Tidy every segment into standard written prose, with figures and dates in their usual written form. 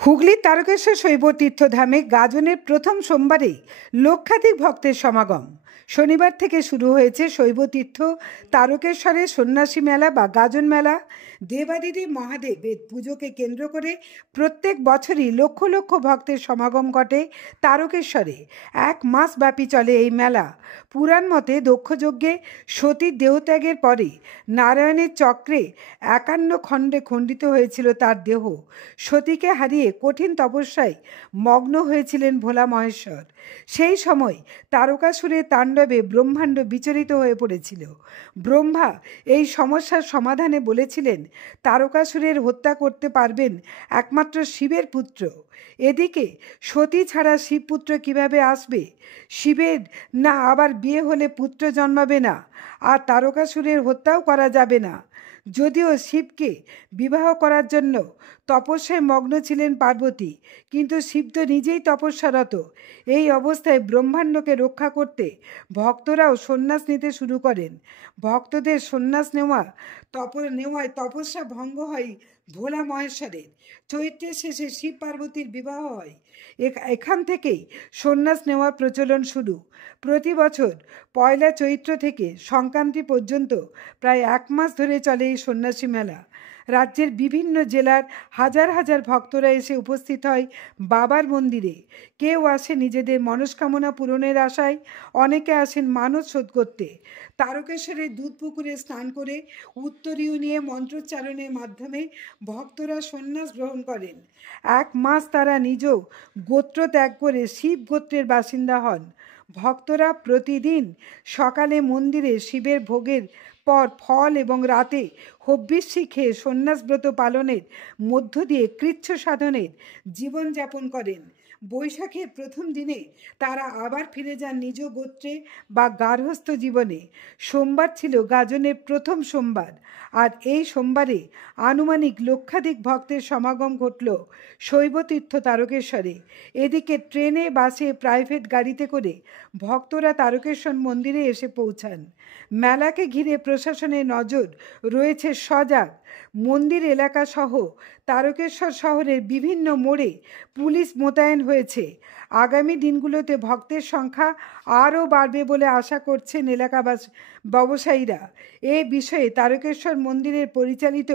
হুগলির তারকেশ্বর শৈব তীর্থধামে গাজনের প্রথম সোমবারে লক্ষাধিক ভক্তের সমাগম। শনিবার থেকে শুরু হয়েছে শৈবতীর্থ তারকেশ্বরের সন্ন্যাসী মেলা বা গাজন মেলা। দেবাদিদেব মহাদেবের পুজোকে কেন্দ্র করে প্রত্যেক বছরই লক্ষ লক্ষ ভক্তের সমাগম ঘটে তারকেশ্বরে। এক মাস ব্যাপী চলে এই মেলা। পুরাণ মতে দক্ষযজ্ঞে সতীর দেহত্যাগের পরে নারায়ণের চক্রে 51 খণ্ডে খণ্ডিত হয়েছিল তার দেহ। সতীকে হারিয়ে কঠিন তপস্যায় মগ্ন হয়েছিলেন ভোলা মহেশ্বর। সেই সময় তারকাসুরের তাণ্ডবে ব্রহ্মাণ্ড বিচলিত হয়ে পড়েছিল। ব্রহ্মা এই সমস্যার সমাধানে বলেছিলেন তারকাসুরের হত্যা করতে পারবেন একমাত্র শিবের পুত্র। এদিকে সতী ছাড়া শিবপুত্র কিভাবে আসবে? শিবের না আবার বিয়ে হলে পুত্র জন্মাবে না, আর তারকাসুরের হত্যাও করা যাবে না। যদিও শিবকে বিবাহ করার জন্য তপস্যায় মগ্ন ছিলেন পার্বতী, কিন্তু শিব তো নিজেই তপস্যারত। এই অবস্থায় ব্রহ্মাণ্ডকে রক্ষা করতে ভক্তরাও সন্ন্যাস নিতে শুরু করেন। ভক্তদের সন্ন্যাস নেওয়ায় তপস্যা ভঙ্গ হয় ভোলা মহেশ্বরের। চৈত্রের শেষে শিব পার্বতীর বিবাহ হয়। এখান থেকেই সন্ন্যাস নেওয়ার প্রচলন শুরু। প্রতি বছর পয়লা চৈত্র থেকে সংক্রান্তি পর্যন্ত প্রায় এক মাস ধরে চলে এই সন্ন্যাসী মেলা। রাজ্যের বিভিন্ন জেলার হাজার হাজার ভক্তরা এসে উপস্থিত হয় বাবার মন্দিরে। কেউ আসে নিজেদের মনস্কামনা পূরণের আশায়, অনেকে আসেন মানত শোধ করতে। তারকেশ্বরের দুধ পুকুরে স্নান করে উত্তরীয় নিয়ে মন্ত্রোচ্চারণের মাধ্যমে ভক্তরা সন্ন্যাস গ্রহণ করেন। এক মাস তারা নিজ গোত্র ত্যাগ করে শিব গোত্রের বাসিন্দা হন। ভক্তরা প্রতিদিন সকালে মন্দিরে শিবের ভোগের পর ফল এবং রাতে হব্বিষ্যি খেয়ে সন্ন্যাসব্রত পালনের মধ্য দিয়ে কৃচ্ছ সাধনের জীবনযাপন করেন। বৈশাখের প্রথম দিনে তারা আবার ফিরে যান নিজ গোত্রে বা গার্হস্থ জীবনে। সোমবার ছিল গাজনের প্রথম সোমবার, আর এই সোমবারে আনুমানিক লক্ষাধিক ভক্তের সমাগম ঘটল শৈবতীর্থ তারকেশ্বরে। এদিকে ট্রেনে, বাসে, প্রাইভেট গাড়িতে করে ভক্তরা তারকেশ্বর মন্দিরে এসে পৌঁছান। মেলাকে ঘিরে প্রশাসনের নজর রয়েছে সজাগ। মন্দির এলাকা সহ তারকেশ্বর শহরের বিভিন্ন মোড়ে পুলিশ মোতায়েন হয়েছে। আগামী দিনগুলোতে ভক্তের সংখ্যা আরও বাড়বে বলে আশা করছেন ব্যবসায়ীরা। এ বিষয়ে তারকেশ্বর মন্দিরের পরিচালিত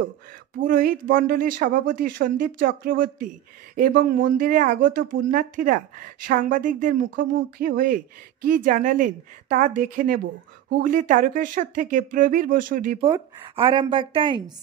পুরোহিত মণ্ডলীর সভাপতি সন্দীপ চক্রবর্তী এবং মন্দিরে আগত পুণ্যার্থীরা সাংবাদিকদের মুখোমুখি হয়ে কি জানালেন তা দেখে নেব। হুগলি তারকেশ্বর থেকে প্রবীর বসুর রিপোর্ট, আরামবাগ টাইমস।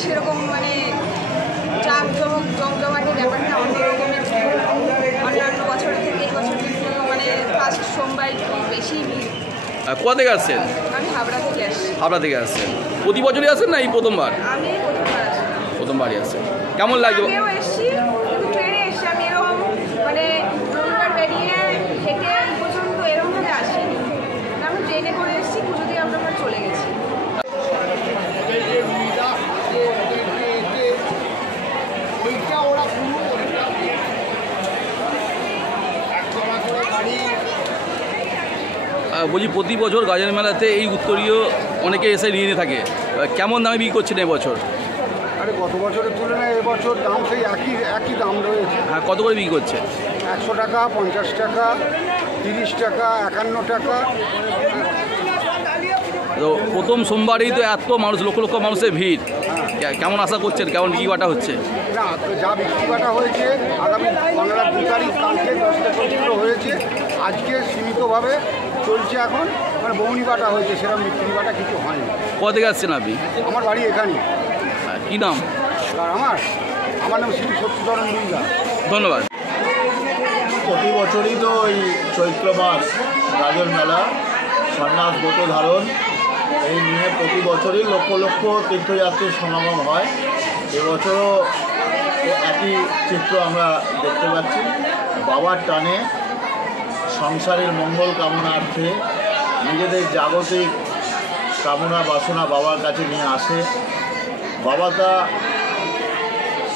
সেরকম মানে জমজমাটের ব্যাপারটা অন্য রকমের। অন্যান্য বছরের থেকে এই বছর মানে ফার্স্ট সোমবার একটু বেশি ভিড়। কোথা থেকে আসছেন? আমি হাবড়া থেকে আসছি। হাবড়া থেকে আসছেন? প্রতি বছরই আসেন না এই প্রথমবার? আমি প্রথমবার আসছি। প্রথমবারই আসছেন। কেমন লাগছে? আমিও এসছি, কিন্তু ট্রেনে এসছি। আমি এরকম মানে রবিবার বেরিয়ে হেঁটে এই পর্যন্ত এরকমভাবে আসিনি। আমি ট্রেনে করে এসছি, পুজো দিয়ে আমরা চলে গেছি। বলছি প্রতি বছর গাজন মেলাতে এই উত্তরীয় অনেকে এসে নিয়ে থাকে, কেমন দামে বিক্রি করছেন এবছর? আরে গত বছরের তুলনায় এবছর দাম সেই একই দাম রয়েছে। হ্যাঁ, কত করে বিক্রি করছে? 100 টাকা, 50 টাকা, 30 টাকা, 51 টাকা। তো প্রথম সোমবারেই তো এত মানুষ, লক্ষ লক্ষ মানুষের ভিড়, কেমন আশা করছেন? কেমন বিক্রি বাটা হচ্ছে? না, তো যা বিক্রি বাটা হয়েছে আগামী বাংলার 2 তারিখ, কালকে 10 তারিখ হয়েছে, আজকে সীমিতভাবে চলছে এখন, মানে বৌনি বাটা হয়েছে, সেরকম মিষ্টি বাটা কিছু হয়নি। কোথা থেকে আসছেন আপনি? আমার বাড়ি এখানেই। কী নাম? আর আমার নাম শ্রী সত্যচরণ দুর্গা। ধন্যবাদ। প্রতি বছরই তো এই চৈত্র মাস গাজন মেলা, সন্ন্যাস ব্রত ধারণ, এই নিয়ে প্রতি বছরই লক্ষ লক্ষ তীর্থযাত্রীর সমাগম হয়। এবছরও একই চিত্র আমরা দেখতে পাচ্ছি। বাবার টানে সংসারের মঙ্গল কামনার্থে নিজেদের জাগতিক কামনা বাসনা বাবার কাছে নিয়ে আসে, বাবা তা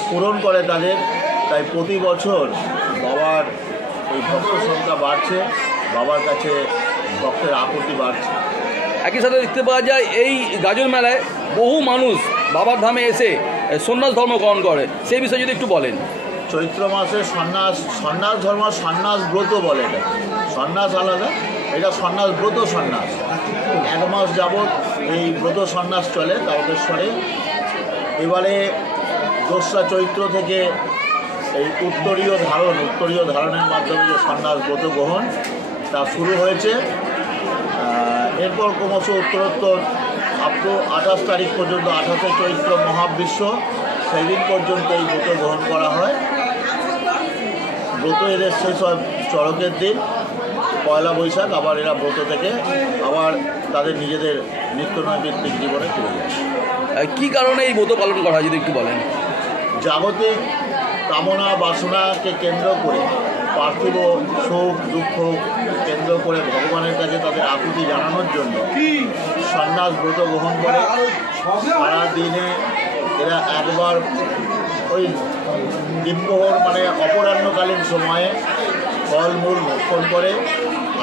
পূরণ করে তাদের। তাই প্রতি বছর বাবার এই ভক্ত সংখ্যা বাড়ছে, বাবার কাছে ভক্তের আকুতি বাড়ছে। একই সাথে দেখতে পাওয়া যায় এই গাজন মেলায় বহু মানুষ বাবার ধামে এসে সন্ন্যাস ধর্ম গ্রহণ করে, সেই বিষয়ে যদি একটু বলেন। চৈত্র মাসে সন্ন্যাস ধর্ম, সন্ন্যাস ব্রত বলে এটা। সন্ন্যাস আলাদা, এটা সন্ন্যাস ব্রত সন্ন্যাস। 1 মাস যাবৎ এই ব্রত সন্ন্যাস চলে তারকেশ্বরে। এবারে 2রা চৈত্র থেকে এই উত্তরীয় ধারণের মাধ্যমে যে সন্ন্যাস ব্রত গ্রহণ তা শুরু হয়েছে। এরপর ক্রমশ উত্তরোত্তর আপ টু 28 তারিখ পর্যন্ত, 28 চৈত্র মহাবিশ্ব, সেই দিন পর্যন্ত এই ব্রত গ্রহণ করা হয়। ব্রত এদের শেষ হয় চড়কের দিন, 1 বৈশাখ। আবার এরা ব্রত থেকে আবার তাদের নিজেদের নিত্যনৈমিত্তিক জীবনে ফিরে যায়। কী কারণে এই ব্রত পালন করা হয় যদি একটু বলেন। জাগতিক কামনা বাসনাকে কেন্দ্র করে, পার্থিব সুখ দুঃখ কেন্দ্র করে ভগবানের কাছে তাদের আকুতি জানানোর জন্য সন্ন্যাস ব্রত গ্রহণ করে। সারা দিনে এরা একবার ওই দিনপ্রহর মানে অপরাহ্নকালীন সময়ে ফলমূল ভক্ষণ করে,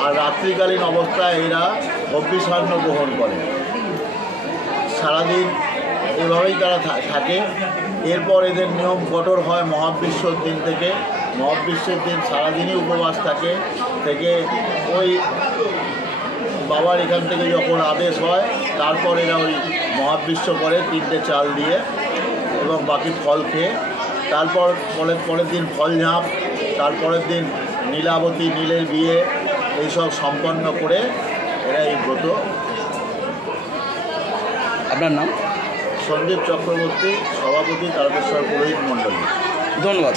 আর রাত্রিকালীন অবস্থায় এরা অভ্যিসান্ন গ্রহণ করে। সারাদিন এভাবেই তারা থাকে। এরপর এদের নিয়ম কঠোর হয় মহাবিশ্বর দিন থেকে। মহাবিশ্বের দিন সারাদিনই উপবাস থেকে ওই বাবার এখান থেকে যখন আদেশ হয় তারপর এরা ওই মহাবিশ্ব করে 3টে চাল দিয়ে এবং বাকি ফল খেয়ে। তারপর পরের দিন ফল ঝাঁপ, তারপরের দিন নীলাবতী, নীলের বিয়ে, এইসব সম্পন্ন করে এরা এই ব্রত। আপনার নাম? সন্দীপ চক্রবর্তী, সভাপতি, তারকেশ্বর পুরোহিত মণ্ডলী। ধন্যবাদ।